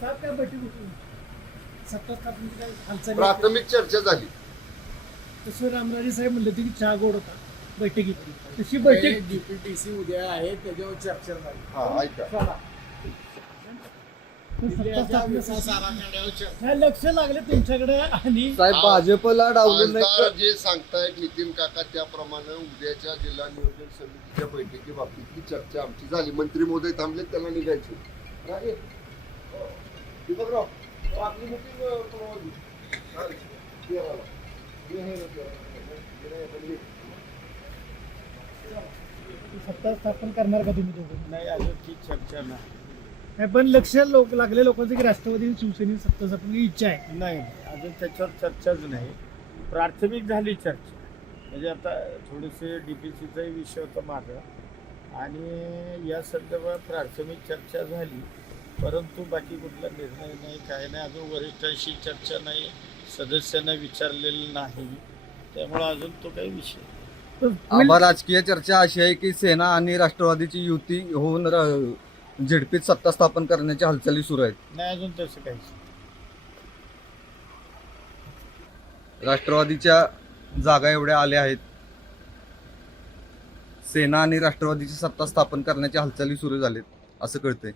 साहेब काय बैठक होती सत्ता स्थापनेची काय हालचाली? प्राथमिक चर्चा झाली. तसं रामराजे साहेब म्हणले की चहा गोड होता. बैठकीत तशी बैठक डीपीटीसी उद्या आहे त्याच्यावर चर्चा झाली. हा ऐका. लक्ष लागले तुमच्याकडे आणि साहेब भाजपला डावलून नाही जे सांगतायत नितीन काका त्याप्रमाणे उद्याच्या जिल्हा नियोजन समितीच्या बैठकीबाबतीतली चर्चा आमची झाली मंत्री महोदय थांबले त्यांना निघायचे दीपकराव, आपली meeting, अ, परवा. चालेल. नाही, पण. सत्ता स्थापन करणार का तुम्ही दोघं नाही अजून ती चर्चा नाही नाही, पण लक्ष लोक लागले लोकांचं की राष्ट्रवादी आणि शिवसेनेची सत्ता स्थापनेची इच्छा आहे. नाही अजून त्याच्यावर चर्चाच नाही. प्राथमिक झाली चर्चा. म्हणजे आता थोडेसे डी पी सीचाही विषय होता माझा आणि या संदर्भात प्राथमिक चर्चा झाली. परंतु बाकी कुठला निर्णय नाही काय नाही. अजून वरिष्ठांशी चर्चा नाही. सदस्यांना विचारलेलं नाही. त्यामुळं अजून तो काही विषय नाही. तर होईल- आम्हा राजकीय चर्चा अशी आहे की सेना आणि राष्ट्रवादीची युती होऊन र- झेडपीत सत्ता स्थापन करण्याच्या हालचाली सुरू आहेत. नाही अजून तसं काहीच. नाही. राष्ट्रवादीच्या जागा एवढ्या आल्या आहेत. सेना आणि राष्ट्रवादीची सत्ता स्थापन करण्याच्या हालचाली सुरू झालेत असं कळतंय.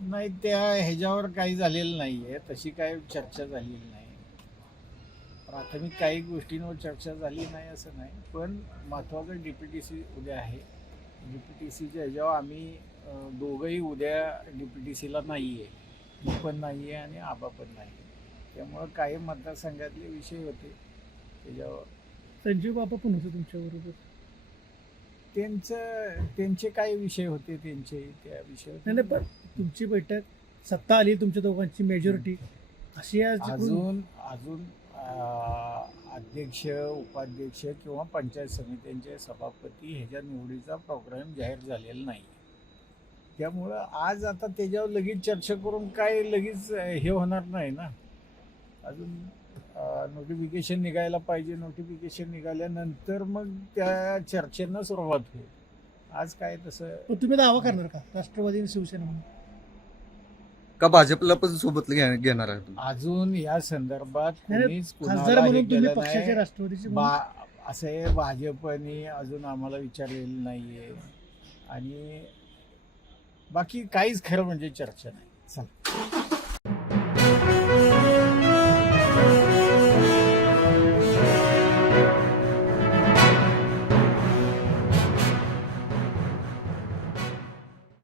नाही त्या ह्याच्यावर काही झालेलं नाही आहे तशी काही चर्चा झालेली नाही. प्राथमिक काही गोष्टींवर चर्चा झाली नाही असं नाही. पण महत्त्वाचं डी पी टी सी उद्या आहे. डी पी टी सीच्या ह्याच्यावर आम्ही दोघंही उद्या डी पी टी सीला नाही आहे मी पण नाही आहे आणि आबा पण नाही त्यामुळं काही मतदारसंघातले विषय होते त्याच्यावर. संजय बाबा पण होते तुमच्या बरोबर त्यांचं त्यांचे काही विषय होते त्यांचे त्या नाही नाही, पण विषयावर तुमची बैठक सत्ता आली तुमच्या दोघांची मेजॉरिटी अशी अजून अजून अध्यक्ष उपाध्यक्ष किंवा पंचायत समित्यांचे सभापती ह्याच्या निवडीचा प्रोग्राम जाहीर झालेला नाही त्यामुळं आज आता त्याच्यावर लगेच चर्चा करून काय लगेच हे होणार नाही ना. अजून नोटिफिकेशन निघायला पाहिजे. नोटिफिकेशन निघाल्यानंतर मग त्या चर्चेनं सुरुवात होईल. आज काय तसं तुम्ही दावा करणार का? राष्ट्रवादी शिवसेना म्हणून? का भाजपला पण सोबत घे- घेणार आहे तुम्ही? अजून या संदर्भात नाही, कोणीच खासदार कुणाला म्हणून तुम्ही केलं पक्षाचे नाही. राष्ट्रवादीचे बा म्हणून असं आहे भाजपने अजून आम्हाला विचारलेलं नाहीये आणि बाकी काहीच खरं म्हणजे चर्चा नाही चला